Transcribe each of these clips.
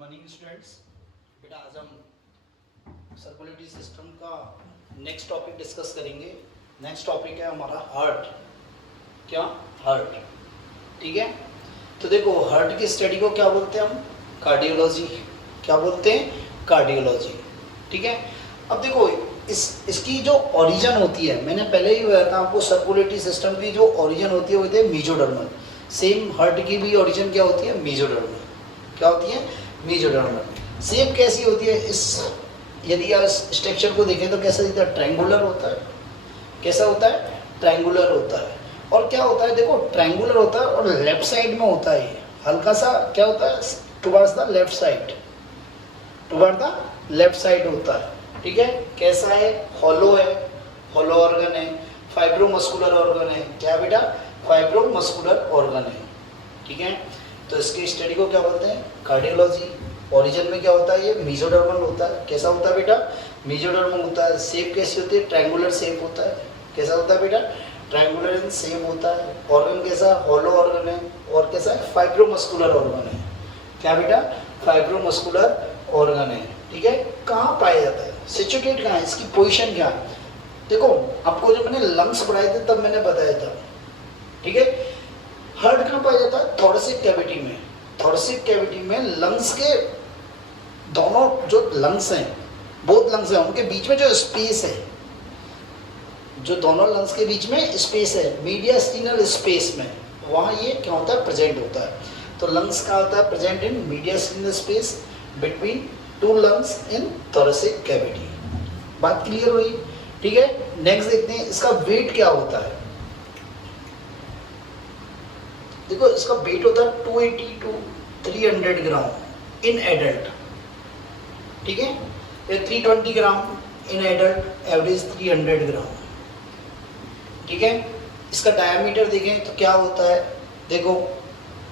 Morning students. बेटा आज हम सर्कुलेटरी सिस्टम का नेक्स्ट टॉपिक डिस्कस करेंगे। नेक्स्ट टॉपिक है हमारा हार्ट। क्या? हार्ट। ठीक है, तो देखो हार्ट की स्टडी को क्या बोलते हैं हम? कार्डियोलॉजी। क्या बोलते हैं? कार्डियोलॉजी। ठीक है, अब देखो इसकी जो ओरिजिन होती है, मैंने पहले ही बताया था आपको, सर्कुलेटरी सिस्टम की जो ओरिजिन होती है वो होती है मेसोडर्मल। सेम हार्ट की भी ओरिजिन क्या होती है? मेसोडर्मल। क्या होती है? मेसोडर्मल। शेप कैसी होती है? इस यदि आप स्ट्रक्चर को देखें तो कैसा दिखता है? ट्रायंगुलर होता है। कैसा होता है? ट्रायंगुलर होता है। और क्या होता है, देखो ट्रायंगुलर होता है और लेफ्ट साइड में होता है, हल्का सा क्या होता है? Towards the left side, toward the left side होता है। ठीक है, कैसा है? हॉलो है, हॉलो ऑर्गन है, फाइब्रोमस्कुलर ऑर्गन है। क्या बेटा? फाइब्रोमस्कुलर ऑर्गन है। ठीक है, तो इसके स्टडी को क्या बोलते हैं? कार्डियोलॉजी। ओरिजिन में क्या होता है? ये मेसोडर्मल होता है। कैसा होता है बेटा? मेसोडर्मल होता है। शेप कैसी होती है? ट्रायंगुलर शेप होता है। कैसा होता है बेटा? ट्रायंगुलर इन शेप होता है। ऑर्गन कैसा? हॉलो ऑर्गन है। और कैसा है? फाइब्रोमस्कुलर ऑर्गन है। क्या बेटा? फाइब्रोमस्कुलर ऑर्गन है। ठीक है, कहाँ पाया जाता है? सिचुएटेड कहाँ है? इसकी पोजीशन क्या है? देखो आपको जब मैंने लंग्स पढ़ाए थे तब मैंने बताया था। ठीक है, हार्ट कहाँ पाया जाता है? थोरेसिक कैविटी में। थोरेसिक कैविटी में लंग्स के दोनों जो लंग्स हैं, बोथ लंग्स हैं, उनके बीच में जो स्पेस है, जो दोनों लंग्स के बीच में स्पेस है, मीडियास्टिनल स्पेस में, वहाँ ये क्या होता है? प्रेजेंट होता है। तो लंग्स कहाँ होता है? Present in mediastinal space between two lungs in thoracic cavity. बात क्लियर हुई? ठीक है, नेक्स्ट देखते हैं इसका वेट क्या होता है। देखो इसका वेट होता है 280 to 300 ग्राम इन एडल्ट। ठीक है, ये 320 ग्राम इन एडल्ट, एवरेज 300 ग्राम। ठीक है, इसका डायमीटर देखें तो क्या होता है? देखो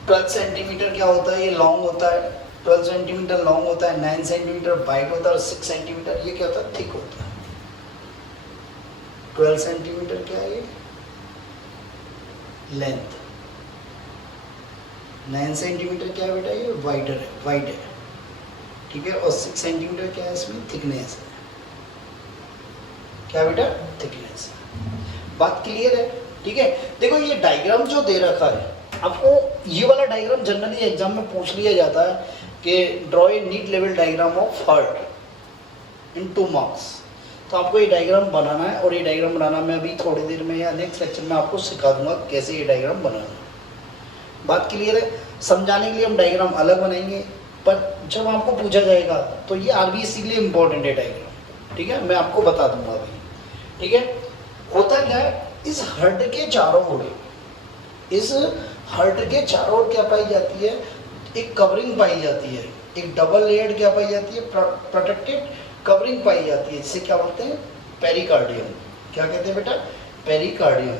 12 सेंटीमीटर क्या होता है? ये लॉन्ग होता है। 12 सेंटीमीटर लॉन्ग होता है, 9 सेंटीमीटर वाइड होता है और 6 सेंटीमीटर ये क्या होता है? थिक होता है। 12 सेंटीमीटर क्या है? ये लेंथ। 9 सेंटीमीटर क्या है बेटा? ये वाइडर है, वाइड है। ठीक है, और 6 सेंटीमीटर क्या है? इसमें थिकनेस है। क्या बेटा? थिकनेस है। बात क्लियर है? ठीक है, देखो ये डायग्राम जो दे रखा है आपको, ये वाला डायग्राम जनरली एग्जाम में पूछ लिया जाता है कि draw a neat level diagram of heart in 2 marks. तो आपको ये डायग्राम बनाना है, और ये डायग्राम बनाना मैं अभी थोड़ी देर में या नेक्स्ट लेक्चर में आपको सिखा दूंगा कैसे ये डायग्राम बनाना है। बात क्लियर है? समझाने के लिए हम डायग्राम अलग बनाएंगे, पर जब आपको पूछा जाएगा तो ये आरबीएससी के लिए इम्पोर्टेंट है डायग्राम। ठीक है, मैं आपको बता दूंगा अभी। ठीक है, होता क्या है, इस हार्ट के चारों ओर, इस हार्ट के चारों ओर क्या पाई जाती है? एक कवरिंग पाई जाती है, एक डबल लेयर्ड क्या पाई जाती है? प्रोटेक्टेड कवरिंग पाई जाती है, जिसे क्या बोलते हैं? पेरिकार्डियम। क्या कहते हैं बेटा? पेरिकार्डियम।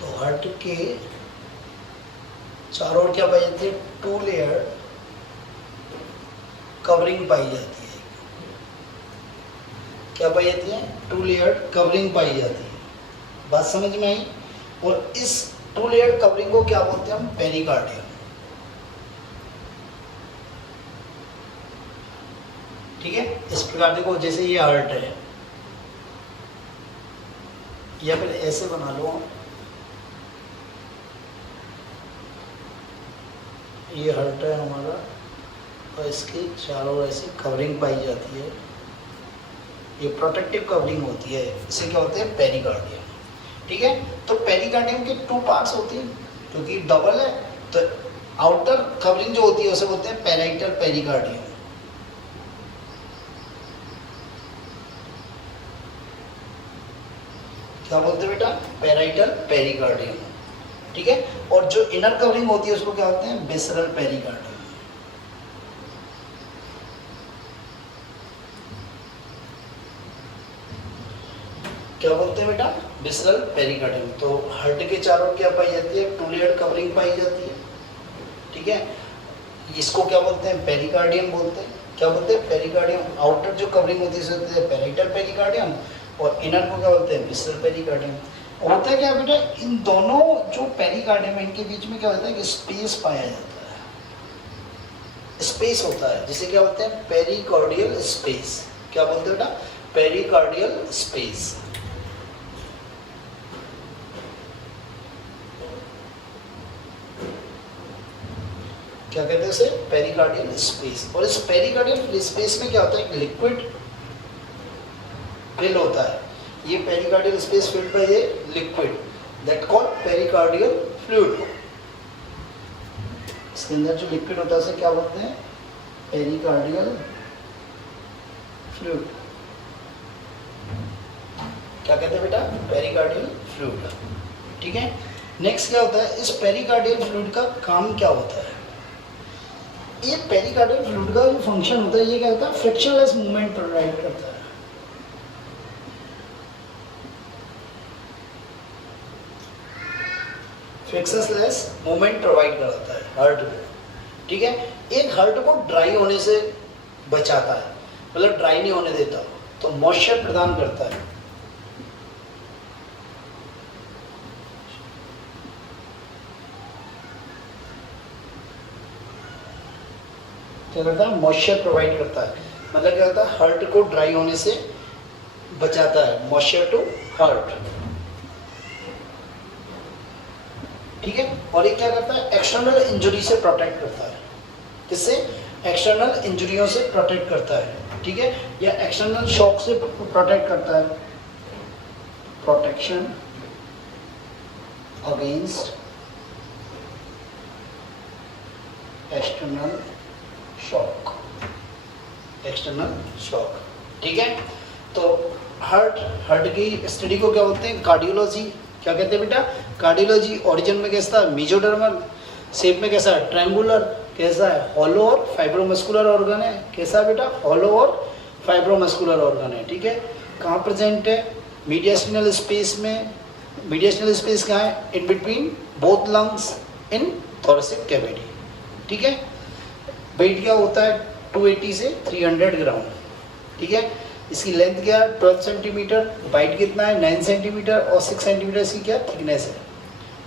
तो हार्ट के चारों ओर क्या पाई जाती है? 2 लेयर कवरिंग पाई जाती है। क्या पाई जाती है? 2 लेयर कवरिंग पाई जाती है। बात समझ में आई? और इस 2 लेयर कवरिंग को क्या बोलते हैं हम? पेरिकार्डियम। ठीक है, इस प्रकार देखो, जैसे ये हार्ट है, या फिर ऐसे बना लो, ये हार्ट है हमारा, और इसकी चारों ओर ऐसी कवरिंग पाई जाती है, ये प्रोटेक्टिव कवरिंग होती है, इसे क्या होते हैं? पेरिकार्डियम। ठीक है, तो पेरिकार्डियम के 2 पार्ट्स होती हैं, क्योंकि डबल है तो आउटर कवरिंग जो होती है उसे बोलते हैं पेराइटल पेरिकार्डियम। क्या बोलते हैं बेटा? Parietal pericardium. ठीक है, और जो इनर कवरिंग होती है उसको क्या बोलते हैं? Visceral pericardium. क्या बोलते हैं बेटा? Visceral pericardium. तो हार्ट के चारों ओर क्या पाई जाती है? 2 लेयर कवरिंग पाई जाती है। ठीक है, इसको क्या बोलते हैं? पेरिकार्डियम बोलते हैं। क्या बोलते हैं? पेरिकार्डियम। आउटर जो कवरिंग होती है उसे बोलते हैं पेराइटल पेरिकार्डियम, और इनर को क्या बोलते हैं? Visceral pericardium. होता है क्या बेटा, इन दोनों जो पेरिकार्डियम है इनके बीच में क्या होता है कि स्पेस पाया जाता है, स्पेस होता है जिसे क्या बोलते हैं पेरिकार्डियल स्पेस। क्या बोलते हैं बेटा, पेरिकार्डियल स्पेस। क्या कहते हैं उसे, पेरिकार्डियल स्पेस। और इस पेरिकार्डियल स्पेस में क्या होता है, एक लिक्विड फिल होता है। ये pericardial space filled by a liquid that called pericardial fluid. इसके अंदर जो लिक्विड होता है उसे क्या बोलते हैं, पेरिकार्डियल फ्लूइड। क्या कहते हैं बेटा, पेरिकार्डियल फ्लूइड। ठीक है, नेक्स्ट क्या होता है, इस पेरिकार्डियल फ्लूइड का काम क्या होता है। ये पेरिकार्डियल फ्लूइड का जो फंक्शन होता है, ये क्या होता है, फ्रिक्शनलेस मूवमेंट प्रोवाइड करता है। फ्रिक्शनलेस मूवमेंट प्रोवाइड कराता है हार्ट को। ठीक है, एक हार्ट को ड्राई होने से बचाता है, मतलब ड्राई नहीं होने देता, तो मॉइस्चर प्रदान करता है। क्या करता है, मॉइस्चर प्रोवाइड करता है, मतलब क्या होता है, हार्ट को ड्राई होने से बचाता है, मॉइस्चर टू हार्ट। ठीक है, और ये क्या करता है, एक्सटर्नल इंजरी से प्रोटेक्ट करता है। किससे, एक्सटर्नल इंजरियों से प्रोटेक्ट करता है। ठीक है, या एक्सटर्नल शॉक से प्रोटेक्ट करता है, protection against external shock, external shock. ठीक है, तो हार्ट की स्टडी को क्या बोलते हैं, कार्डियोलॉजी। क्या कहते हैं बेटा, कार्डियोलॉजी। ओरिजिन में कैसा है, मेसोडर्मल, शेप में कैसा है, ट्रायंगुलर, कैसा है, हॉलो और फाइब्रोमस्कुलर ऑर्गन है। कैसा है बेटा, हॉलो और फाइब्रोमस्कुलर ऑर्गन है। ठीक है, कहाँ प्रेजेंट है, मीडियस्टिनल स्पेस में। मीडियस्टिनल स्पेस कहाँ है, in between both lungs in thoracic cavity. ठीक है, वेट क्या होता है, 280 से 300 ग्राम। ठीक है, इसकी लेंथ क्या है, 12 सेंटीमीटर, वाइड कितना है, 9 सेंटीमीटर, और 6 सेंटीमीटर इसकी क्या थिकनेस है।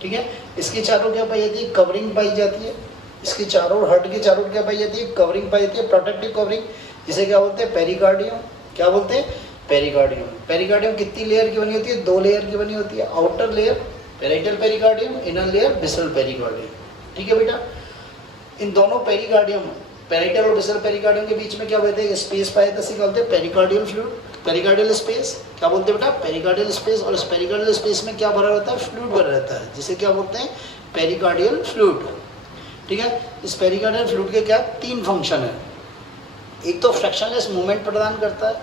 ठीक है, इसके चारों क्या पाई जाती है, कवरिंग पाई जाती है। इसके चारों, हार्ट के चारों क्या पाई जाती है, कवरिंग पाई जाती है, प्रोटेक्टिव कवरिंग, जिसे क्या बोलते हैं, पेरिकार्डियम। क्या बोलते हैं, पेरिकार्डियम। पेरिकार्डियम कितनी लेयर की बनी होती है, 2 लेयर की बनी होती है। Outer layer parietal pericardium, inner layer visceral pericardium. ठीक है बेटा, इन दोनों पेरिकार्डियम, पेराइटल और विसरल पेरिकार्डियम के बीच में क्या बोलते हैं, स्पेस पाया जाता है, बोलते हैं पेरिकार्डियल फ्लूइड, पेरिकार्डियल स्पेस। क्या बोलते हैं बेटा, पेरिकार्डियल स्पेस। और इस पेरिकार्डियल स्पेस में क्या भरा रहता है, फ्लूइड भरा रहता है, जिसे क्या बोलते हैं, पेरिकार्डियल फ्लूइड। ठीक है, इस पेरिकार्डियल फ्लूइड के क्या 3 फंक्शन है। एक तो फ्रिक्शनलेस मूवमेंट प्रदान करता है,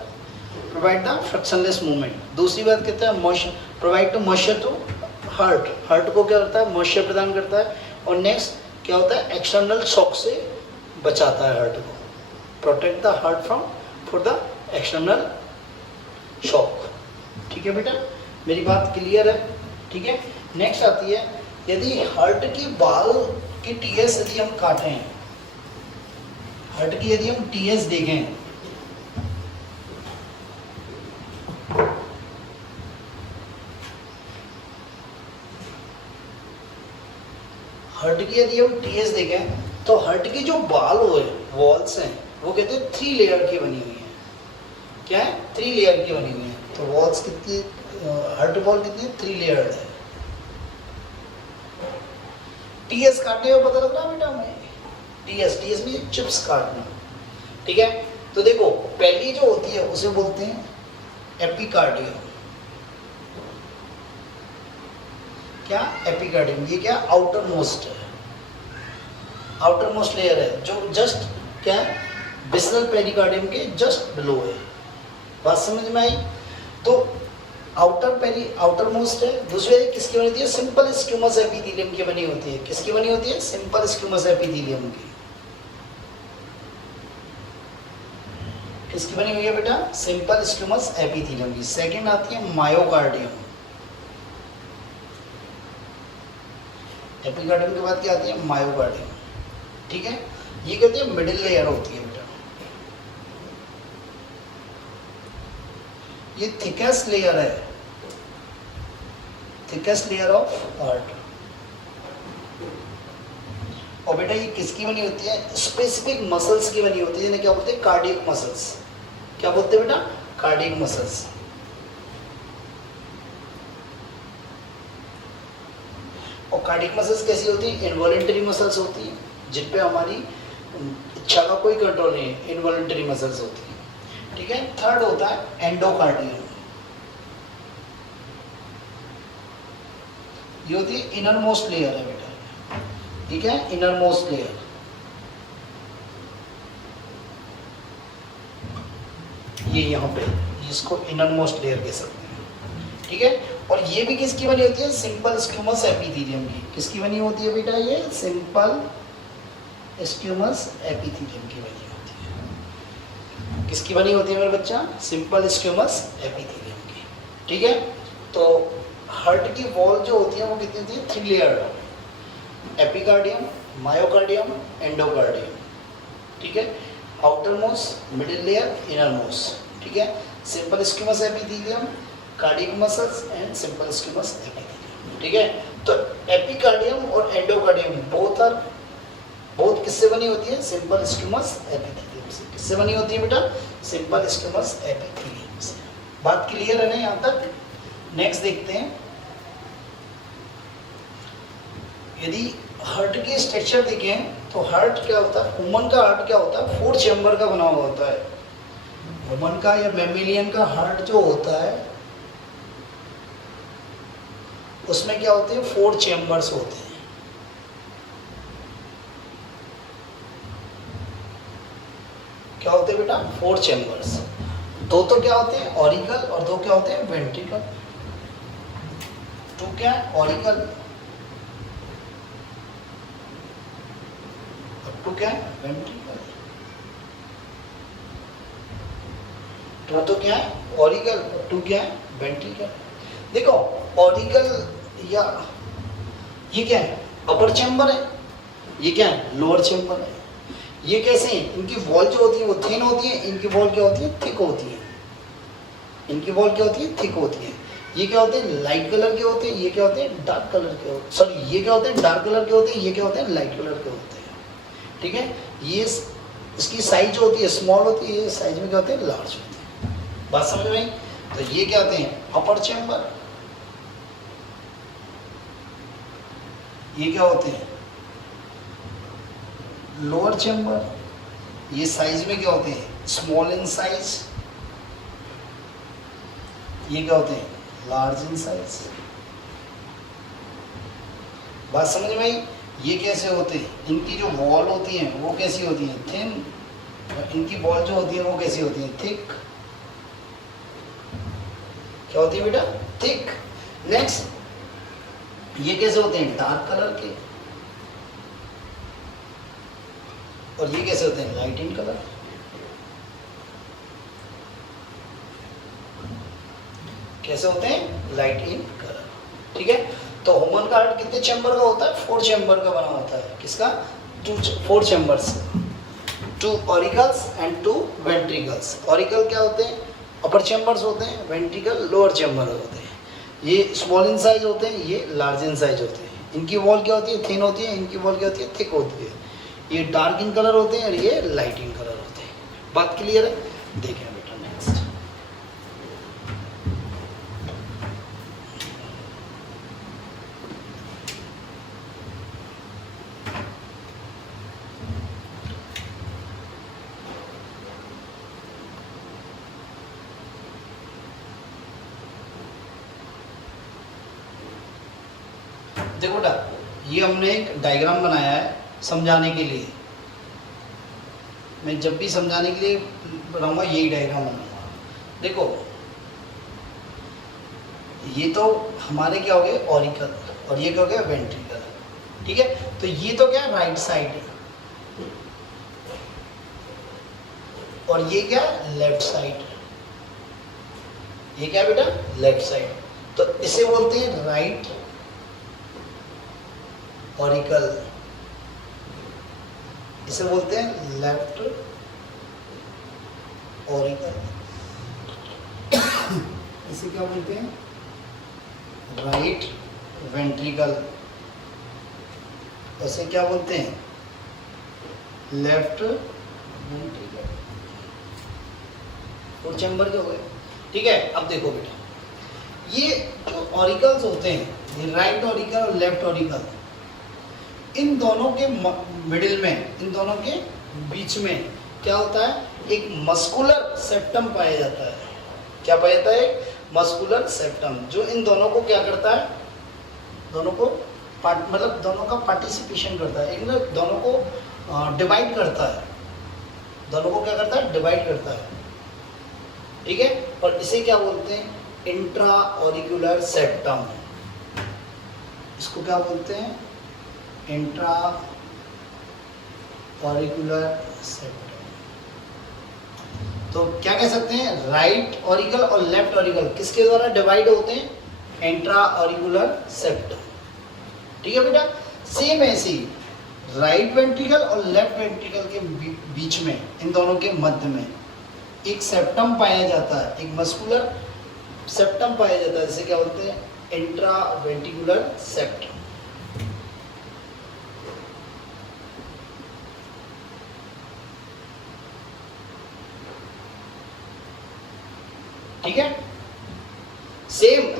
प्रोवाइड द फ्रिक्शनलेस मूवमेंट। दूसरी बात कहते हैं moisture, provide to moisture to heart, heart को क्या करता है, मॉइस्चर प्रदान करता है। और नेक्स्ट क्या होता है, एक्सटर्नल शॉक से बचाता है हार्ट को, protect the heart from for the external shock. ठीक है बेटा, मेरी बात क्लियर है। ठीक है, नेक्स्ट आती है, यदि हार्ट की बाल की टीएस यदि हम काटें, हार्ट की यदि हम टीएस देखें, हार्ट की यदि हम टीएस देखें, तो हार्ट की जो बाल हुए वॉल्स हैं, वो कहते हैं 3 लेयर की बनी हुई है। क्या है, 3 लेयर की बनी हुई है। तो वॉल्स कितनी, हार्ट वॉल कितनी, 3 लेयर है। टीएस काटने में पता लग रहा है बेटा हमें, टीएस में चिप्स काटना। ठीक है, तो देखो पहली जो होती है उसे बोलते हैं एपिकार्डियम। क्या, एपिकार्डियम। ये क्या, आउटर मोस्ट है, आउटर मोस्ट लेयर है, जो जस्ट क्या है, विसरल पेरिकार्डियम के जस्ट बिलो है। बात समझ में आई। तो आउटर मोस्ट है। दूसरी किसकी बनी होती है, सिंपल स्क्यूमस एपिथेलियम की बनी होती है। किसकी बनी होती है, सिंपल स्क्यूमस एपिथेलियम की। किसकी बनी हुई है बेटा, सिंपल स्क्यूमस एपिथेलियम की। सेकंड आती है मायोकार्डियम। एपिकार्डियम के बाद क्या आती है, मायोकार्डियम। ठीक है, ये कहते हैं मिडिल लेयर होती है बेटा। ये थिकेस्ट लेयर है, थिकेस्ट लेयर ऑफ हार्ट। और बेटा ये किसकी बनी होती है? स्पेसिफिक मसल्स की बनी होती है, जिन्हें क्या बोलते हैं? Cardiac muscles. क्या बोलते हैं बेटा? Cardiac muscles. और कार्डियक मसल्स कैसी होती है? इनवॉलेंटरी मसल्स होती है, जिन पे हमारी इच्छा का कोई कंट्रोल नहीं है, इनवॉलेंटरी मसल्स होती है। ठीक है। थर्ड होता है एंडोकार्डियम। ये होती है इनर मोस्ट लेयर है बेटा। ठीक है, इनर मोस्ट लेयर। ये यहाँ पे इसको इनर मोस्ट लेयर कह सकते हैं। ठीक है। और ये भी किसकी बनी होती है? सिंपल स्क्यूमस एपिथेलियम की। किसकी बनी होती है बेटा? ये सिंपल स्क्यूमस एपिथेलियम की बनी होती है। किसकी बनी होती है मेरे बच्चा? सिंपल स्क्यूमस एपिथेलियम की। ठीक है। तो हार्ट की वॉल जो होती है वो कितनी होती है? 3 लेयर। Epicardium, myocardium, endocardium. ठीक है। Outer most, middle layer, inner most. ठीक है। Simple स्क्यूमस epithelium, cardiac muscles and simple स्क्यूमस epithelium. ठीक है। तो एपिकार्डियम और एंडोकार्डियम बहुत किससे बनी होती है? सिंपल स्क्यूमस एपिथेलियम से। किससे बनी होती है बेटा? सिंपल स्क्यूमस एपिथेलियम से। बात क्लियर है ना यहाँ तक? नेक्स्ट देखते हैं। यदि हार्ट की स्ट्रक्चर देखें तो हार्ट क्या होता है? ह्यूमन का हार्ट क्या होता है? 4 चैम्बर का बना हुआ होता है। ह्यूमन का या मैमेलियन का हार्ट जो होता है उसमें क्या होते हैं? 4 चैम्बर्स होते हैं। क्या होते हैं बेटा? 4 चैम्बर्स। 2 तो क्या होते हैं? ऑरिकल, और 2 क्या होते हैं? वेंट्रिकल। 2 क्या है? ऑरिकल, 2 क्या है? वेंट्रिकल। 2 तो क्या है? ऑरिकल, 2 क्या है? वेंट्रिकल। देखो ऑरिकल या ये क्या है? अपर चैम्बर है। ये क्या है? लोअर चैम्बर है। ये कैसे हैं? इनकी वॉल जो होती है वो थिन होती है, इनकी वॉल क्या होती है? थिक होती है। इनकी वॉल क्या होती है? थिक होती है। ये क्या होते हैं? लाइट कलर के होते हैं। ये क्या होते हैं? डार्क कलर के होते हैं। सॉरी, ये क्या होते हैं? डार्क कलर के होते हैं। ये क्या होते हैं? लाइट कलर के होते हैं। ठीक है। ये इसकी साइज जो होती है स्मॉल होती है, ये साइज में क्या होते हैं? लार्ज होते हैं। बात समझ में आई? तो ये क्या होते हैं? अपर चैम्बर। ये क्या होते हैं? Lower chamber. ये साइज में क्या होते हैं? Small in size. ये क्या होते हैं? Large in size. बात समझ में आई? ये कैसे होते हैं? इनकी जो वॉल होती है वो कैसी होती है? थिन। और इनकी वॉल जो होती है वो कैसी होती है? थिक। क्या होती है बेटा? थिक। नेक्स्ट, ये कैसे होते हैं? डार्क कलर के। और ये कैसे होते हैं? Light in colour. कैसे होते हैं? Light in colour. ठीक है। तो ह्यूमन का हार्ट कितने चैम्बर का होता है? 4 चैम्बर का बना होता है। किसका? 4 chambers. 2 auricles and 2 ventricles. Auricle क्या होते हैं? अपर चैम्बर्स होते हैं। वेंट्रिकल लोअर चैम्बर होते हैं। ये स्मॉल इन साइज होते हैं, ये लार्ज इन साइज होते हैं। इनकी वॉल क्या होती है? थिन होती है। इनकी वॉल क्या होती है? थिक होती है। ये डार्क इन कलर होते हैं और ये लाइट इन कलर होते हैं। बात क्लियर है? देखें बेटा नेक्स्ट। देखो बेटा, ये हमने एक डायग्राम बनाया है समझाने के लिए। मैं जब भी समझाने के लिए बनाऊंगा यही डायग्राम बनाऊंगा। देखो ये तो हमारे क्या हो गए? ऑरिकल, और ये क्या हो गया? वेंट्रिकल। ठीक है। तो ये तो क्या? राइट साइड है, और ये क्या? Left side. ये क्या बेटा? Left side. तो इसे बोलते हैं राइट ऑरिकल, इसे बोलते हैं लेफ्ट ऑरिकल, इसे क्या बोलते हैं? राइट वेंट्रिकल, ऐसे क्या बोलते हैं, लेफ्ट वेंट्रिकल, फोर्थ चैम्बर के हो गए। ठीक है, अब देखो बेटा, ये जो ऑरिकल्स होते हैं, ये राइट ऑरिकल और लेफ्ट ऑरिकल, इन दोनों के मिडिल में, इन दोनों के बीच में क्या होता है, एक मस्कुलर सेप्टम पाया जाता है। क्या पाया जाता है, मस्कुलर सेप्टम, जो इन दोनों को क्या करता है, दोनों को मतलब दोनों का पार्टिसिपेशन करता है, इन दोनों को डिवाइड करता है, दोनों को क्या करता है, डिवाइड करता है। ठीक है, और इसे क्या बोलते हैं, इंट्रा ऑरिकुलर सेप्टम, इसको क्या बोलते हैं, इंट्रा ऑरिकुलर सेप्टम। तो क्या कह सकते हैं, राइट ऑरिकल और लेफ्ट ऑरिकल किसके द्वारा डिवाइड होते हैं, इंट्रा ऑरिकुलर सेप्टम। ठीक है बेटा, सेम ऐसे ही राइट वेंट्रिकल और लेफ्ट वेंट्रिकल के बीच में, इन दोनों के मध्य में एक सेप्टम पाया जाता है, एक मस्कुलर सेप्टम पाया जाता है, जिसे क्या बोलते हैं, इंट्रा वेंट्रिकुलर सेप्टम। ठीक है, सेम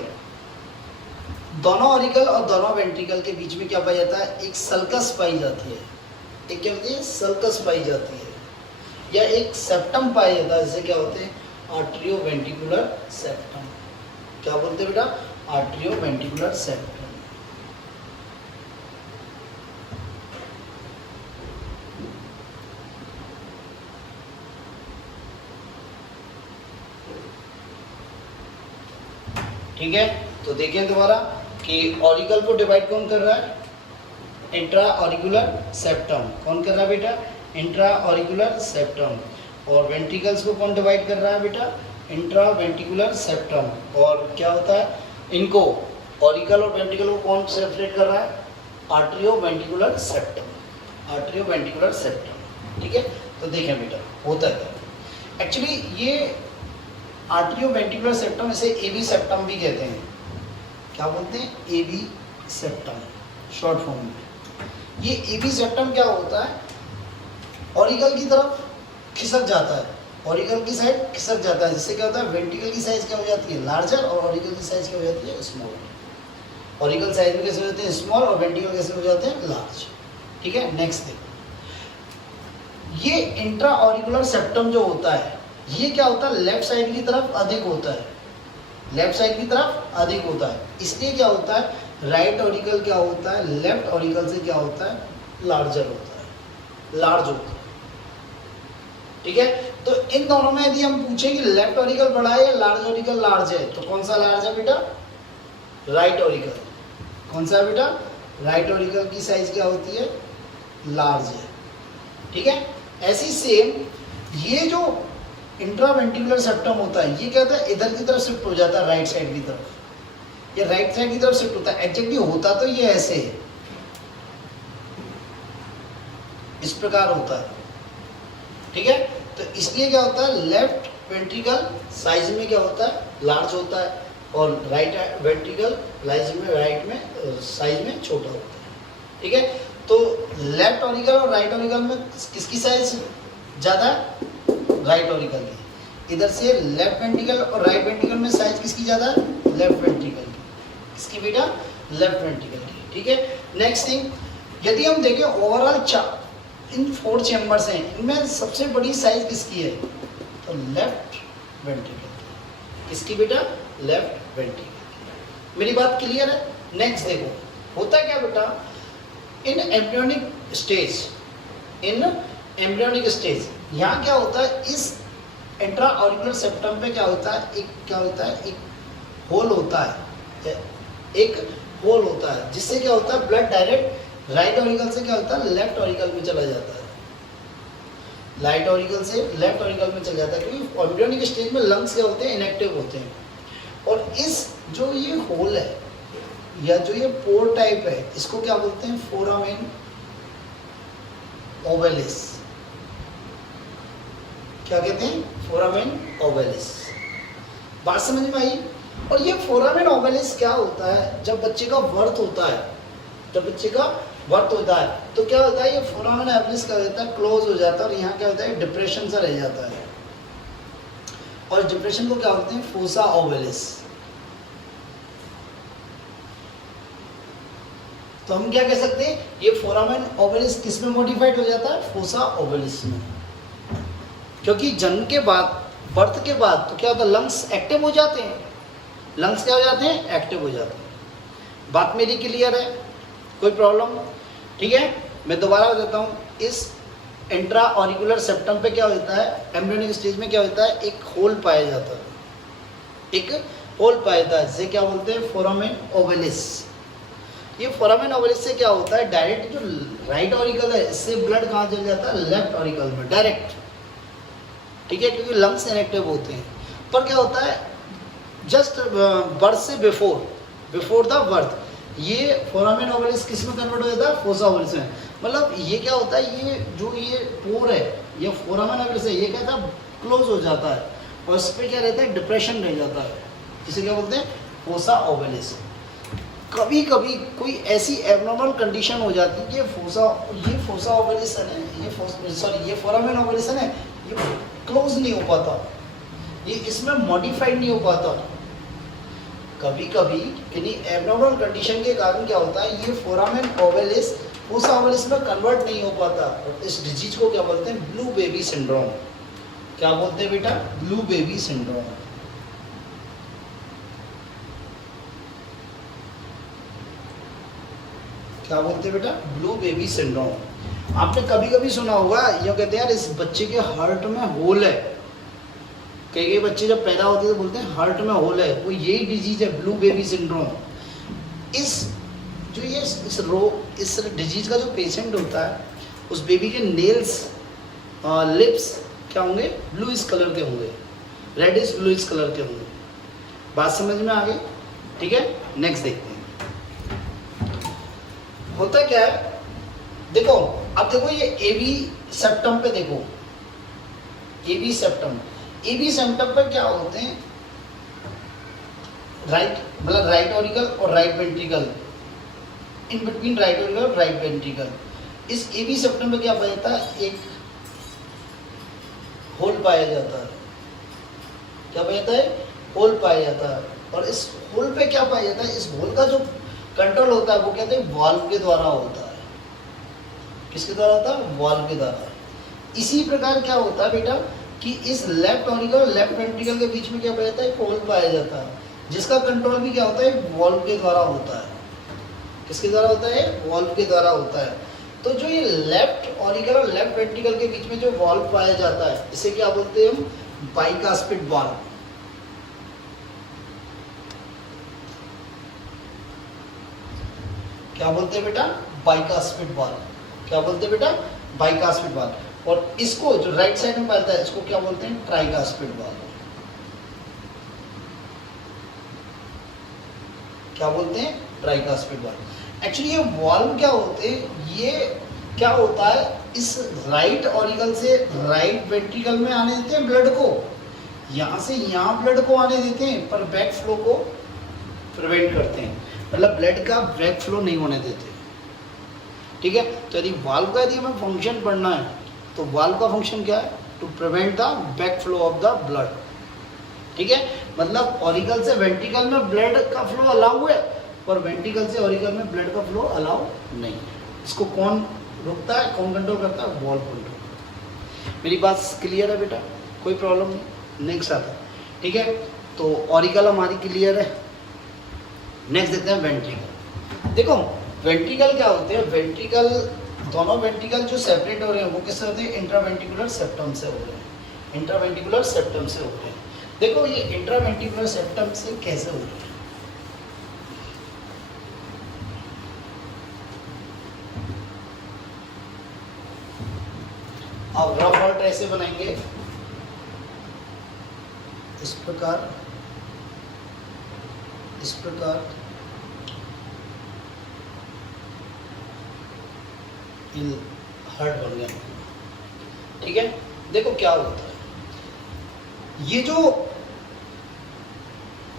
दोनों ऑरिकल और दोनों वेंट्रिकल के बीच में क्या पाया जाता है, एक सल्कस पाई जाती है, एक क्या होती है, सल्कस पाई जाती है, या एक सेप्टम पाया जाता है, जिसे क्या होते हैं, आर्टरियो वेंट्रिकुलर सेप्टम। क्या बोलते हैं बेटा, आर्टरियो वेंट्रिकुलर सेप्टम। ठीक है, तो देखिए दोबारा कि ऑरिकल को डिवाइड कौन कर रहा है, इंट्रा ऑरिकुलर सेप्टम। कौन कर रहा है बेटा, इंट्रा ऑरिकुलर सेप्टम। और वेंट्रिकल्स को कौन डिवाइड कर रहा है बेटा, इंट्रा वेंट्रिकुलर सेप्टम। और क्या होता है, इनको ऑरिकल और वेंट्रिकल को कौन सेपरेट कर रहा है, आर्टरियो वेंट्रिकुलर सेप्टम, आर्टरियो वेंट्रिकुलर सेप्टम। ठीक है, तो देखें बेटा होता है क्या, एक्चुअली ये आर्टरियो वेंट्रिकुलर सेप्टम, इसे एबी सेप्टम भी कहते हैं। क्या बोलते हैं, एबी सेप्टम शॉर्ट फॉर्म में। ये एबी सेप्टम क्या होता है, ऑरिकल की तरफ खिसक जाता है, ऑरिकल की साइड खिसक जाता है, जिससे क्या होता है, वेंट्रिकल की साइज क्या हो जाती है, लार्जर, और ऑरिकल की साइज क्या हो जाती है, स्मॉल। ऑरिकल साइज में कैसे हो जाते हैं, स्मॉल, और वेंट्रिकल कैसे हो जाते हैं, लार्ज। ठीक है, नेक्स्ट देखो, ये इंट्रा ऑरिकुलर सेप्टम जो होता है, ये क्या होता है, लेफ्ट साइड की तरफ अधिक होता है, लेफ्ट साइड की तरफ अधिक होता है। इसलिए क्या होता है, राइट ऑरिकल क्या होता है, लेफ्ट ऑरिकल से क्या होता है, लार्जर होता है, लार्ज होता है। ठीक है, तो इन दोनों में यदि हम पूछें कि लेफ्ट ऑरिकल बड़ा है या लार्ज ऑरिकल लार्ज है, तो कौन सा लार्ज है बेटा, राइट ऑरिकल। कौन सा है बेटा, राइट ऑरिकल की साइज क्या होती है, लार्ज है। ठीक है, ऐसी सेम ये जो इंट्रावेंट्रिकुलर सेप्टम होता है, ये क्या होता है, इधर की तरफ शिफ्ट हो जाता है, राइट साइड की तरफ, ये राइट साइड की तरफ शिफ्ट होता है। एग्जैक्टली होता तो ये ऐसे है, इस प्रकार होता है। ठीक है, तो इसलिए क्या होता है, लेफ्ट वेंट्रिकल साइज में क्या होता है, लार्ज होता है, और राइट वेंट्रिकल राइट में साइज में छोटा होता है। ठीक है, तो लेफ्ट ऑरिकल और राइट ऑरिकल में किसकी साइज ज़्यादा है, राइट ऑरिकल की। इधर से लेफ्ट वेंट्रिकल और राइट वेंट्रिकल में साइज किसकी ज़्यादा है, लेफ्ट वेंट्रिकल की। किसकी बेटा, लेफ्ट वेंट्रिकल की। ठीक है, नेक्स्ट थिंग, यदि हम देखें ओवरऑल इन 4 चैम्बर्स हैं, इनमें सबसे बड़ी साइज किसकी है, तो लेफ्ट वेंट्रिकल। किसकी बेटा, लेफ्ट वेंट्रिकल। मेरी बात क्लियर है। नेक्स्ट देखो, होता क्या बेटा, इन एम्ब्रियोनिक स्टेज, इन एम्ब्रियोनिक स्टेज, यहाँ क्या होता है, इस इंट्रा ऑरिकुलर सेप्टम पे क्या होता है, एक होल होता है, एक होल होता है, जिससे क्या होता है, ब्लड डायरेक्ट राइट ऑरिकल से क्या होता है, लेफ्ट ऑरिकल में चला जाता है, राइट ऑरिकल से लेफ्ट ऑरिकल में चला जाता है, क्योंकि एम्ब्रियोनिक स्टेज में लंग्स क्या होते हैं, इनएक्टिव होते हैं। और इस जो ये होल है या जो ये पोर टाइप है, इसको क्या बोलते हैं, फोरामेन ओवेलिस। क्या कहते हैं, फोरामेन ओवेलिस। बात समझ में आई। और ये फोरामेन ओवलिस क्या होता है, जब बच्चे का बर्थ होता है, जब बच्चे का बर्थ होता है तो क्या होता है, ये फोरामेन ओवलिस क्या होता है, क्लोज हो जाता है और यहाँ क्या होता है, डिप्रेशन सा रह जाता है। और डिप्रेशन को क्या बोलते हैं, फोसा ओवलिस। तो हम क्या कह सकते हैं, ये फोरामेन ओवलिस किस में मॉडिफाइड हो जाता है, फोसा ओवलिस में। क्योंकि जन्म के बाद, बर्थ के बाद तो क्या होता है, लंग्स एक्टिव हो जाते हैं, लंग्स क्या हो जाते हैं, एक्टिव हो जाते हैं। बात मेरी क्लियर है, कोई प्रॉब्लम? ठीक है, मैं दोबारा बताता हूँ। इस इंट्रा ऑरिकुलर सेप्टम पे क्या होता है, एम्ब्रियोनिक स्टेज में क्या होता है, एक होल पाया जाता है, एक होल पाया जाता है, जिसे क्या बोलते हैं, फोरामेन ओवलिस। ये फोरामेन ओवलिस से क्या होता है, डायरेक्ट जो राइट ऑरिकल है इससे ब्लड कहाँ चल जाता है, लेफ्ट ऑरिकल में डायरेक्ट। ठीक है, क्योंकि लंग्स इनएक्टिव होते हैं। पर क्या होता है, जस्ट बर्थ से बिफोर द बर्थ ये फोरामेन ओवलिस किस में कन्वर्ट हो जाता है, फोसा ओवलिस में। मतलब ये क्या होता है, ये जो ये पोर है, ये फोरामेन ओवलिस है, ये क्या था, क्लोज हो जाता है और इस पर क्या रहता है, डिप्रेशन रह जाता है, जिसे क्या बोलते हैं, फोसा ओवलिस। कभी कभी कोई ऐसी एबनॉर्मल कंडीशन हो जाती है कि ये फोसा ओवलिस है, ये फोरामेन ओवलिस है, ये क्लोज नहीं हो पाता, ये इसमें मॉडिफाइड नहीं हो पाता। कभी कभी किन्हीं एबनॉर्मल कंडीशन के कारण क्या होता है, ये फोरामेन ओवलिस फोसा ओवलिस में कन्वर्ट नहीं हो पाता। और इस डिजीज को क्या बोलते हैं, ब्लू बेबी सिंड्रोम। क्या बोलते हैं बेटा, ब्लू बेबी सिंड्रोम। क्या बोलते हैं बेटा, ब्लू बेबी सिंड्रोम। आपने कभी कभी सुना होगा, ये कहते हैं यार इस बच्चे के हार्ट में होल है। कई बच्चे जब पैदा होते हैं तो बोलते हैं हार्ट में होल है, वो यही डिजीज है, ब्लू बेबी सिंड्रोम। इस डिजीज का जो पेशेंट होता है, उस बेबी के नेल्स, लिप्स क्या होंगे, ब्लूइश कलर के होंगे, रेडिश ब्लूइश कलर के होंगे। बात समझ में आ गई? ठीक है, नेक्स्ट देखते हैं। होता क्या है, देखो अब देखो ये एबी सेप्टम पे देखो, एबी सेप्टम पे क्या होते हैं, राइट ऑरिकल और right ventricle, in between right auricle और राइट वेंट्रिकल। इस एबी सेप्टम पे क्या पाया जाता है, एक होल पाया जाता है। क्या पाया जाता है, होल पाया जाता है। और इस होल पे क्या पाया जाता है, इस होल का जो कंट्रोल होता है वो कहते हैं वाल्व के द्वारा होता है। किसके द्वारा होता है, वाल्व के द्वारा। इसी प्रकार क्या होता है बेटा कि इस लेफ्ट ऑरिकल और लेफ्ट वेंट्रिकल के बीच में क्या पाया जाता है, होल पाया जाता है, जिसका कंट्रोल भी क्या होता है, वाल्व के द्वारा होता है। किसके द्वारा होता है, वाल्व के द्वारा होता है। तो जो ये लेफ्ट ऑरिकल और लेफ्ट वेंट्रिकल के बीच में जो वाल्व पाया जाता है, इसे क्या बोलते हैं हम, बाइकास्पिड वाल्व। क्या बोलते हैं बेटा, बाइकास्पिड वाल्व। क्या बोलते हैं बेटा, बाइकास्पिड वाल्व। और इसको जो राइट साइड में पाता है, इसको क्या बोलते हैं, ट्राइकास्पिड वाल्व। क्या बोलते हैं, ट्राइकास्पिड वाल्व। एक्चुअली ये वाल्व क्या होते हैं, ये क्या होता है, इस राइट ऑरिकल से राइट वेंट्रिकल में आने देते हैं ब्लड को, यहाँ से यहाँ ब्लड को आने देते हैं, पर बैक फ्लो को प्रिवेंट करते हैं, मतलब ब्लड का बैक फ्लो नहीं होने देते। ठीक है, तो यदि वाल्व का यदि हमें फंक्शन पढ़ना है तो वाल्व का फंक्शन क्या है, to prevent the back flow of the blood. ठीक है, मतलब ऑरिकल से वेंट्रिकल में ब्लड का फ्लो अलाउ है, पर वेंट्रिकल से ऑरिकल में ब्लड का फ्लो अलाउ नहीं है। इसको कौन रोकता है, कौन कंट्रोल करता है, वाल्व कंट्रोल। मेरी बात क्लियर है बेटा, कोई प्रॉब्लम नहीं? नेक्स्ट आता है। ठीक है, तो ऑरिकल हमारी क्लियर है। नेक्स्ट देखते हैं वेंट्रिकल। देखो वेंट्रिकल क्या होते हैं, वेंट्रिकल, दोनों वेंट्रिकल जो सेपरेट हो रहे हैं वो किससे होते हैं, इंट्रावेंट्रिकुलर सेप्टम से हो रहे हैं, इंट्रावेंट्रिकुलर सेप्टम से हो रहे हैं। देखो ये इंट्रावेंट्रिकुलर सेप्टम से कैसे हो रहे हैं, अब रफ आर्ट ऐसे बनाएंगे, इस प्रकार, इस प्रकार हार्ट बन गया। ठीक है, देखो क्या होता है, ये जो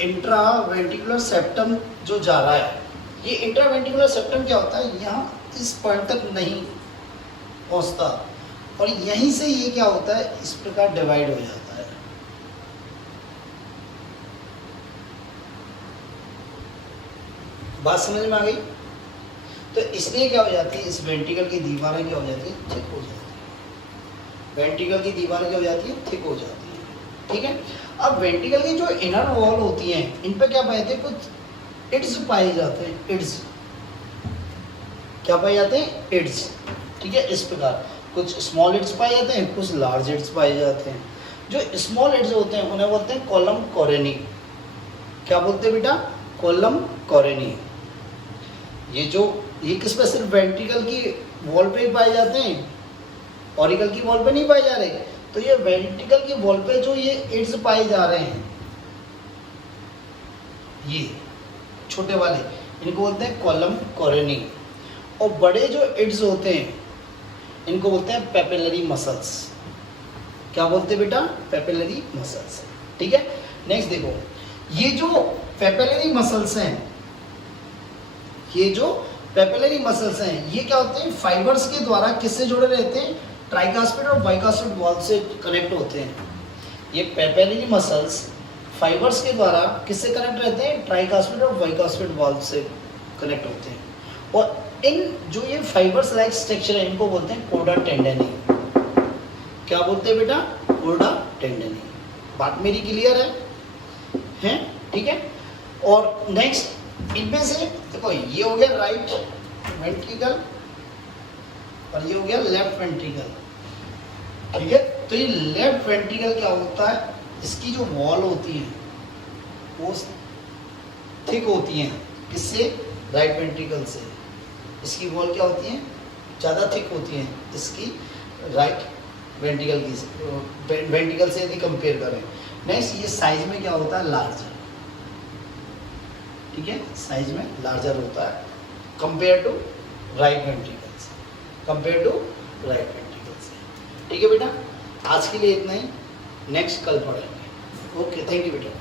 इंट्रावेंट्रिकुलर सेप्टम जो जा रहा है, ये इंट्रावेंट्रिकुलर सेप्टम क्या होता है, यहाँ इस पॉइंट तक नहीं पहुँचता और यहीं से ये क्या होता है, इस प्रकार डिवाइड हो जाता है। बात समझ में आ गई? तो इसलिए क्या हो जाती है, इस वेंट्रिकल की दीवारें क्या हो जाती है, थिक हो जाती है। वेंट्रिकल की दीवारें क्या हो जाती है, थिक हो जाती है। ठीक है। अब वेंट्रिकल की जो इनर वॉल होती है, इन पे क्या पाए जाते हैं, कुछ इड्स पाए जाते हैं। इड्स क्या पाए जाते हैं, इड्स। ठीक है, इस प्रकार कुछ स्मॉल इड्स पाए जाते हैं, कुछ लार्ज इड्स पाए जाते हैं। जो स्मॉल इड्स होते हैं उन्हें बोलते हैं कॉलम कोरेनी। क्या बोलते हैं बेटा, कॉलम कोरेनी। ये किस पे, सिर्फ वेंट्रिकल की वॉल पे ही पाए जाते हैं, ऑरिकल की वॉल पे नहीं पाए जा रहे। तो ये वेंट्रिकल की वॉल पे जो ये इड्स पाए जा रहे हैं, ये छोटे वाले, इनको बोलते हैं कॉलम कोरेनी। और बड़े जो इड्स होते हैं इनको बोलते हैं पेपिलरी मसल्स। क्या बोलते हैं बेटा, पेपिलरी मसल्स। ठीक है। नेक्स्ट देखो, ये जो पेपिलरी मसल्स हैं, ये जो पेपिलरी मसल्स हैं, ये क्या होते हैं, फाइबर्स के द्वारा किससे जुड़े रहते हैं, ट्राइकास्पिड और बाइकास्पिड वॉल से कनेक्ट होते हैं। ये पेपिलरी मसल्स फाइबर्स के द्वारा किससे कनेक्ट रहते हैं, ट्राइकास्पिड और बाइकास्पिड वॉल से कनेक्ट होते हैं। और इन जो ये फाइबर्स लाइक स्ट्रक्चर है, इनको बोलते हैं कोडा टेंडनी। क्या बोलते हैं बेटा, कोडा टेंडनी। बात मेरी क्लियर है? ठीक है। और नेक्स्ट इनमें से देखो, ये हो गया राइट वेंट्रिकल और ये हो गया लेफ्ट वेंट्रिकल। ठीक है। तो ये लेफ्ट वेंट्रिकल क्या होता है, इसकी जो वॉल होती है वो थिक होती है। किससे, राइट वेंट्रिकल से। इसकी वॉल क्या होती है, ज़्यादा थिक होती है इसकी राइट वेंट्रिकल की, वेंट्रिकल से यदि कंपेयर करें। नेक्स्ट, ये साइज में क्या होता है, लार्जर। ठीक है, साइज में लार्जर होता है कंपेयर टू राइट वेंट्रिकल से, कंपेयर टू राइट वेंट्रिकल से। ठीक है बेटा, आज के लिए इतना ही, नेक्स्ट कल पढ़ेंगे। ओके, थैंक यू बेटा।